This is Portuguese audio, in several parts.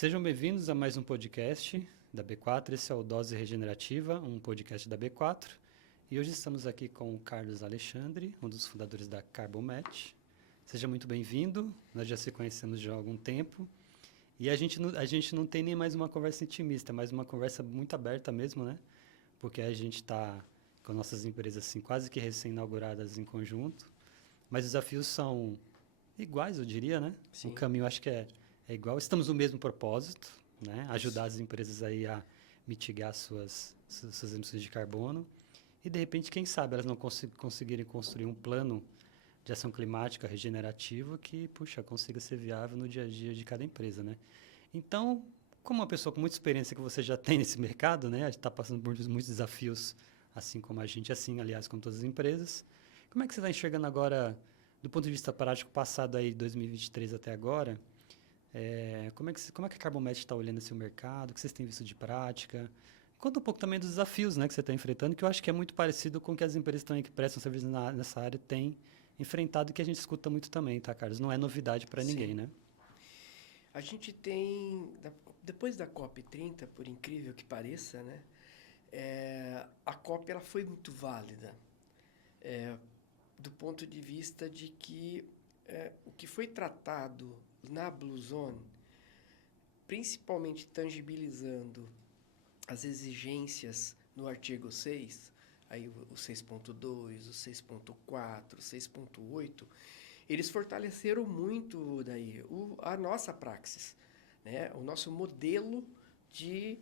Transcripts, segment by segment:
Sejam bem-vindos a mais um podcast da B4. Esse é o Dose Regenerativa, um podcast da B4. E hoje estamos aqui com o Carlos Alexandre, um dos fundadores da Carbomet. Seja muito bem-vindo, nós já se conhecemos já há algum tempo. E a gente não tem nem mais uma conversa intimista, mas uma conversa muito aberta mesmo, né? Porque a gente está com nossas empresas assim, quase que recém-inauguradas em conjunto. Mas os desafios são iguais, eu diria, né? Sim. O caminho acho que é igual. Estamos no mesmo propósito, né? Ajudar as empresas aí a mitigar suas emissões de carbono. E, de repente, quem sabe elas não conseguirem construir um plano de ação climática regenerativo que, puxa, consiga ser viável no dia a dia de cada empresa, né? Então, como uma pessoa com muita experiência que você já tem nesse mercado, né? A gente está passando por muitos desafios, assim como a gente, assim, aliás, como todas as empresas. Como é que você está enxergando agora, do ponto de vista prático, passado aí de 2023 até agora, como é que a Carbomet está olhando esse mercado? O que vocês têm visto de prática? Conta um pouco também dos desafios, né, que você está enfrentando, que eu acho que é muito parecido com o que as empresas também que prestam serviço nessa área têm enfrentado e que a gente escuta muito também, tá, Carlos? Não é novidade para ninguém, né? A gente tem, depois da COP30, por incrível que pareça, né, a COP ela foi muito válida, do ponto de vista de que o que foi tratado na Blue Zone, principalmente tangibilizando as exigências no artigo 6, aí o 6.2, o 6.4, o 6.8, eles fortaleceram muito daí a nossa praxis, né? O nosso modelo de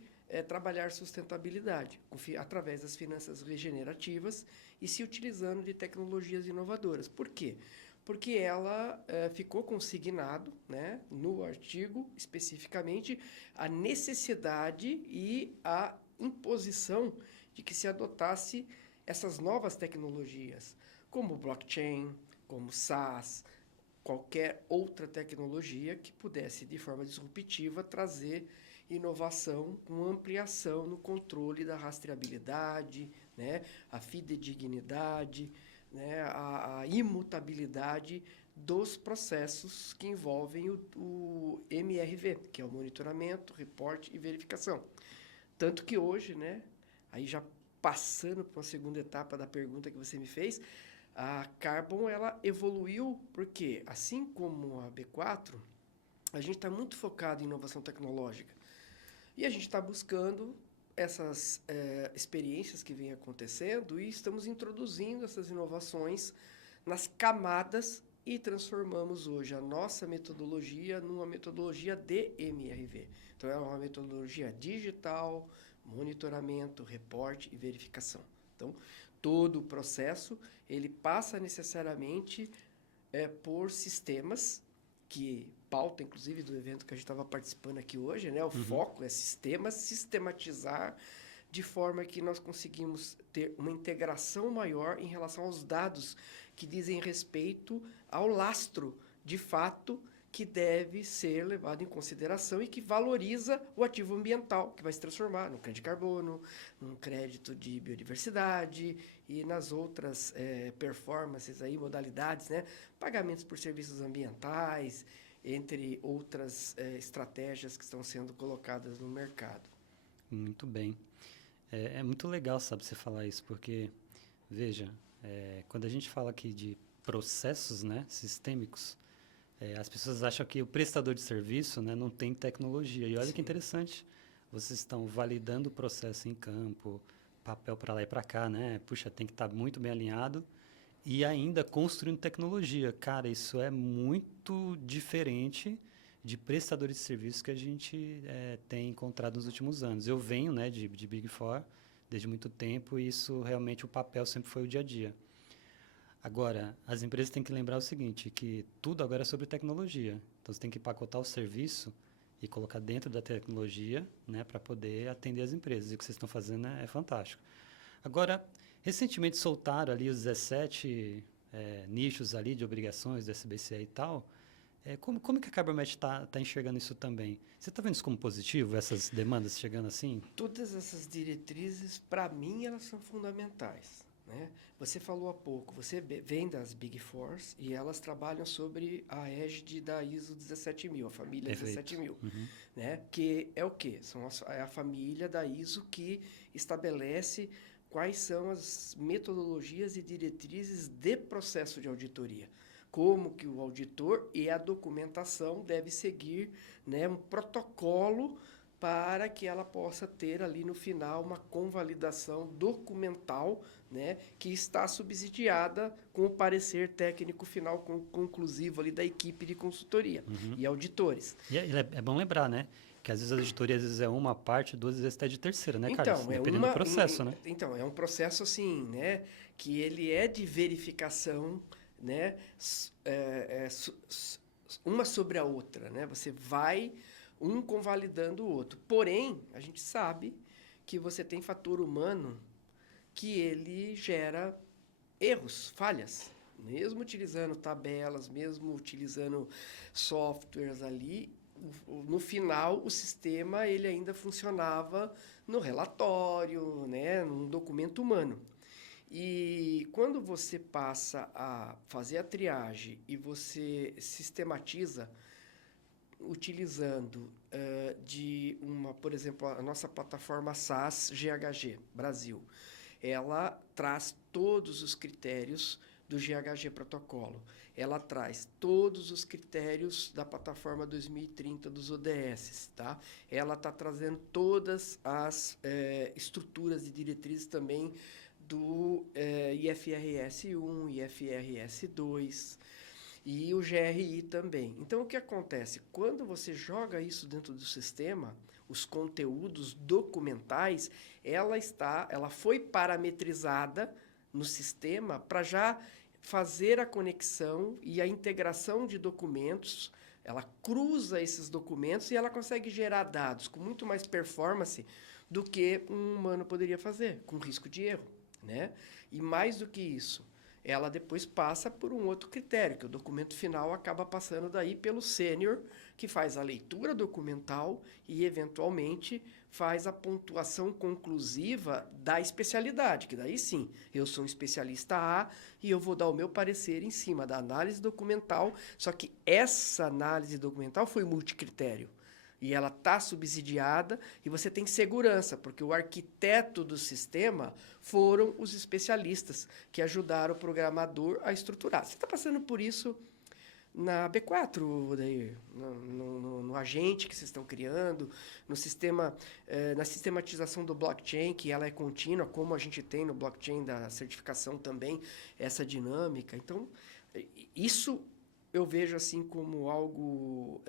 trabalhar sustentabilidade através das finanças regenerativas e se utilizando de tecnologias inovadoras. Por quê? Porque ela ficou consignado, né, no artigo, especificamente, a necessidade e a imposição de que se adotasse essas novas tecnologias, como blockchain, como SaaS, qualquer outra tecnologia que pudesse, de forma disruptiva, trazer inovação com ampliação no controle da rastreabilidade, né, a fidedignidade, né, a imutabilidade dos processos que envolvem o MRV, que é o monitoramento, reporte e verificação. Tanto que hoje, né, aí já passando para a segunda etapa da pergunta que você me fez, a Carbon ela evoluiu porque, assim como a B4, a gente está muito focado em inovação tecnológica. E a gente está buscando essas experiências que vêm acontecendo e estamos introduzindo essas inovações nas camadas e transformamos hoje a nossa metodologia numa metodologia de MRV. Então, é uma metodologia digital, monitoramento, reporte e verificação. Então, todo o processo ele passa necessariamente por sistemas que pauta, inclusive, do evento que a gente estava participando aqui hoje, né? O foco é sistemas, sistematizar de forma que nós conseguimos ter uma integração maior em relação aos dados que dizem respeito ao lastro, de fato, que deve ser levado em consideração e que valoriza o ativo ambiental, que vai se transformar no crédito de carbono, num crédito de biodiversidade e nas outras performances, aí, modalidades, né? Pagamentos por serviços ambientais, entre outras estratégias que estão sendo colocadas no mercado. Muito bem. É muito legal, sabe, você falar isso, porque, veja, quando a gente fala aqui de processos, né, sistêmicos, as pessoas acham que o prestador de serviço, né, não tem tecnologia. E olha Sim. que interessante, vocês estão validando o processo em campo, papel para lá e para cá, né? Puxa, tem que estar muito bem alinhado e ainda construindo tecnologia. Cara, isso é muito diferente de prestadores de serviços que a gente tem encontrado nos últimos anos. Eu venho, né, de Big Four desde muito tempo e isso realmente o papel sempre foi o dia a dia. Agora, as empresas têm que lembrar o seguinte, que tudo agora é sobre tecnologia. Então, você tem que empacotar o serviço e colocar dentro da tecnologia, né, para poder atender as empresas. E o que vocês estão fazendo é fantástico. Agora, recentemente soltaram ali os 17 nichos ali de obrigações do SBCE e tal. Como que a Carbomet está enxergando isso também? Você está vendo isso como positivo, essas demandas chegando assim? Todas essas diretrizes, para mim, elas são fundamentais, né? Você falou há pouco, você vem das Big Fours e elas trabalham sobre a égide da ISO 17000, a família Perfeito. 17000, Uhum. né? Que é o quê? É a família da ISO que estabelece quais são as metodologias e diretrizes de processo de auditoria. Como que o auditor e a documentação deve seguir, né, um protocolo para que ela possa ter ali no final uma convalidação documental, né, que está subsidiada com o parecer técnico final conclusivo ali da equipe de consultoria e auditores. E é bom lembrar, né? Que às vezes a auditoria às vezes é uma parte, duas vezes até de terceira, né, cara? Então, Isso dependendo do processo, né? então, é um processo assim, né, que ele é de verificação, né, uma sobre a outra, né? Você vai um convalidando o outro. Porém, a gente sabe que você tem fator humano que ele gera erros, falhas. Mesmo utilizando tabelas, mesmo utilizando softwares ali, no final o sistema ele ainda funcionava no relatório, né, num documento humano. E quando você passa a fazer a triagem e você sistematiza utilizando por exemplo, a nossa plataforma SaaS GHG Brasil, ela traz todos os critérios do GHG protocolo. Ela traz todos os critérios da plataforma 2030 dos ODS, tá? Ela está trazendo todas as estruturas e diretrizes também do IFRS 1, IFRS 2 e o GRI também. Então, o que acontece? Quando você joga isso dentro do sistema, os conteúdos documentais, ela foi parametrizada no sistema para já fazer a conexão e a integração de documentos. Ela cruza esses documentos e ela consegue gerar dados com muito mais performance do que um humano poderia fazer, com risco de erro, né? E mais do que isso, ela depois passa por um outro critério, que o documento final acaba passando daí pelo sênior, que faz a leitura documental e, eventualmente, faz a pontuação conclusiva da especialidade, que daí sim, eu sou um especialista A e eu vou dar o meu parecer em cima da análise documental, só que essa análise documental foi multicritério. E ela está subsidiada e você tem segurança, porque o arquiteto do sistema foram os especialistas que ajudaram o programador a estruturar. Você está passando por isso na B4, daí, no agente que vocês estão criando, no sistema, na sistematização do blockchain, que ela é contínua, como a gente tem no blockchain da certificação também, essa dinâmica. Então, isso eu vejo assim como algo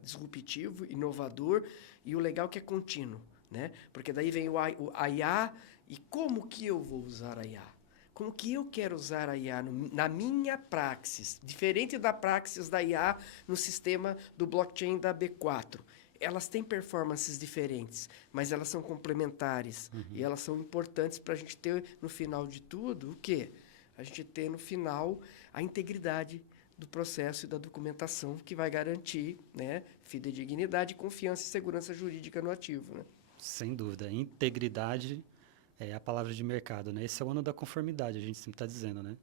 disruptivo, inovador, e o legal que é contínuo, né? Porque daí vem a IA, e como que eu vou usar a IA? Como que eu quero usar a IA na minha praxis? Diferente da praxis da IA no sistema do blockchain da B4. Elas têm performances diferentes, mas elas são complementares. E elas são importantes para a gente ter, no final de tudo, o quê? A gente ter, no final, a integridade do processo e da documentação que vai garantir, né, fidedignidade, confiança e segurança jurídica no ativo, né? Sem dúvida. Integridade é a palavra de mercado, né? Esse é o ano da conformidade, a gente sempre está dizendo, né?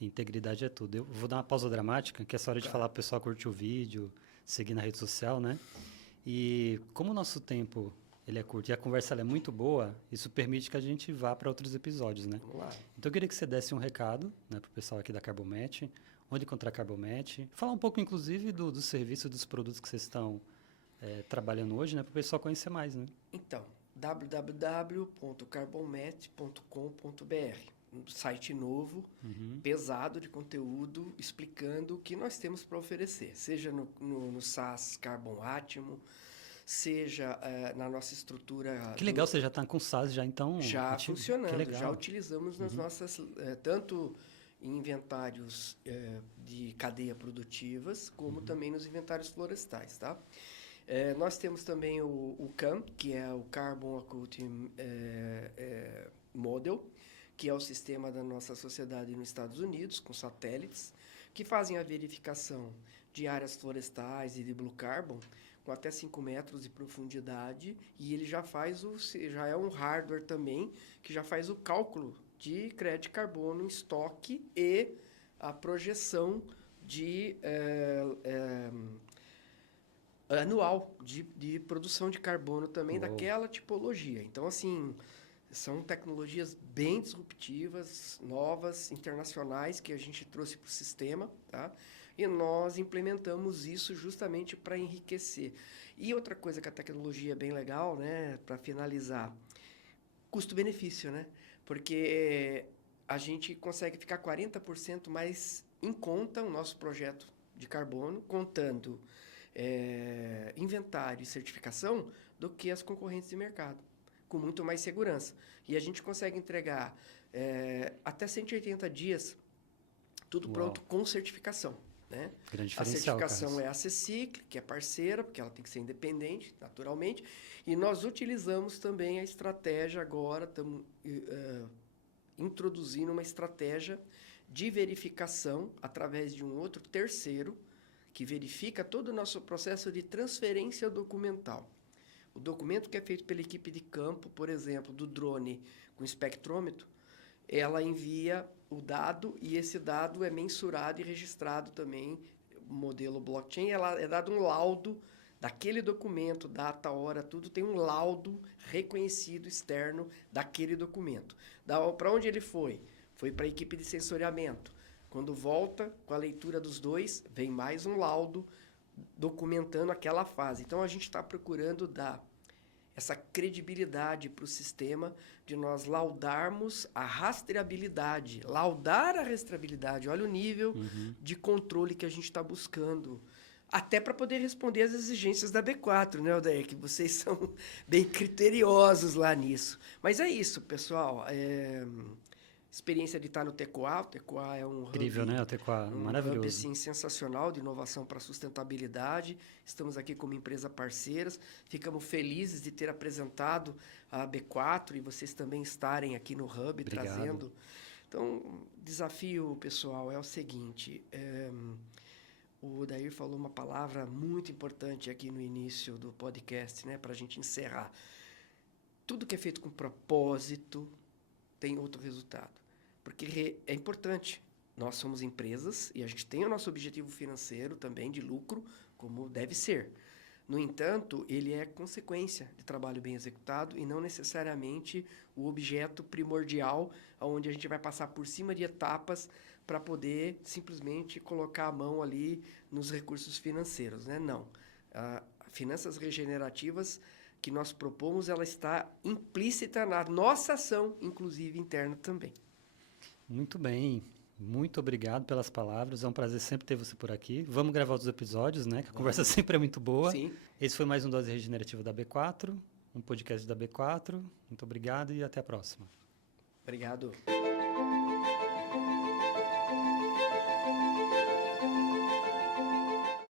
Integridade é tudo. Eu vou dar uma pausa dramática, que é essa hora de falar para o pessoal curtir o vídeo, seguir na rede social, né? E como o nosso tempo ele é curto e a conversa ela é muito boa, isso permite que a gente vá para outros episódios, né? Vamos lá. Então eu queria que você desse um recado, né, para o pessoal aqui da Carbomet, onde encontrar a Carbomet, falar um pouco inclusive do serviço, dos produtos que vocês estão trabalhando hoje, né, para o pessoal conhecer mais, né? Então, www.carbomet.com.br, um site novo, pesado de conteúdo, explicando o que nós temos para oferecer, seja no SaaS Carbon Atmo, seja na nossa estrutura... Que legal, você já está com SaaS já então... Já ativo. funcionando, Que legal. já utilizamos nas nossas... tanto em inventários de cadeia produtivas, como também nos inventários florestais, tá? Nós temos também o CAM, que é o Carbon Accounting Model, que é o sistema da nossa sociedade nos Estados Unidos, com satélites, que fazem a verificação de áreas florestais e de blue carbon com até 5 metros de profundidade, e ele já é um hardware também, que já faz o cálculo de crédito de carbono em estoque e a projeção de anual de produção de carbono também daquela tipologia. Então, assim, são tecnologias bem disruptivas, novas, internacionais, que a gente trouxe para o sistema, tá? E nós implementamos isso justamente para enriquecer. E outra coisa que a tecnologia é bem legal, né, para finalizar, custo-benefício, né? Porque a gente consegue ficar 40% mais em conta o nosso projeto de carbono, contando inventário e certificação, do que as concorrentes de mercado, com muito mais segurança. E a gente consegue entregar até 180 dias, tudo pronto com certificação. Né? Grande A diferencial, certificação Carlos. é a CECIC, que é parceira, porque ela tem que ser independente, naturalmente. E nós utilizamos também a estratégia agora, estamos introduzindo uma estratégia de verificação através de um outro terceiro, que verifica todo o nosso processo de transferência documental. O documento que é feito pela equipe de campo, por exemplo, do drone com espectrômetro, ela envia o dado e esse dado é mensurado e registrado também, modelo blockchain, ela é dado um laudo daquele documento, data, hora, tudo tem um laudo reconhecido externo daquele documento. Para onde ele foi? Foi para a equipe de sensoriamento. Quando volta com a leitura dos dois, vem mais um laudo documentando aquela fase. Então, a gente está procurando dar essa credibilidade para o sistema de nós laudarmos a rastreabilidade. Laudar a rastreabilidade. Olha o nível de controle que a gente está buscando. Até para poder responder às exigências da B4, né, Odair? Que vocês são bem criteriosos lá nisso. Mas é isso, pessoal. Experiência de estar no TECOA. O TECOA é um Incrível, hub, né? O TECOA, maravilhoso. hub assim, sensacional de inovação para sustentabilidade. Estamos aqui como empresa parceiras. Ficamos felizes de ter apresentado a B4 e vocês também estarem aqui no hub. Obrigado. Trazendo. Então, o desafio, pessoal, é o seguinte. O Odair falou uma palavra muito importante aqui no início do podcast, né, para a gente encerrar. Tudo que é feito com propósito tem outro resultado. Porque é importante. Nós somos empresas e a gente tem o nosso objetivo financeiro também de lucro, como deve ser. No entanto, ele é consequência de trabalho bem executado e não necessariamente o objeto primordial onde a gente vai passar por cima de etapas para poder simplesmente colocar a mão ali nos recursos financeiros, né? Não. Finanças regenerativas que nós propomos, ela está implícita na nossa ação, inclusive interna também. Muito bem. Muito obrigado pelas palavras. É um prazer sempre ter você por aqui. Vamos gravar outros episódios, né? Que a conversa sempre é muito boa. Sim. Esse foi mais um Dose Regenerativa da B4, um podcast da B4. Muito obrigado e até a próxima. Obrigado.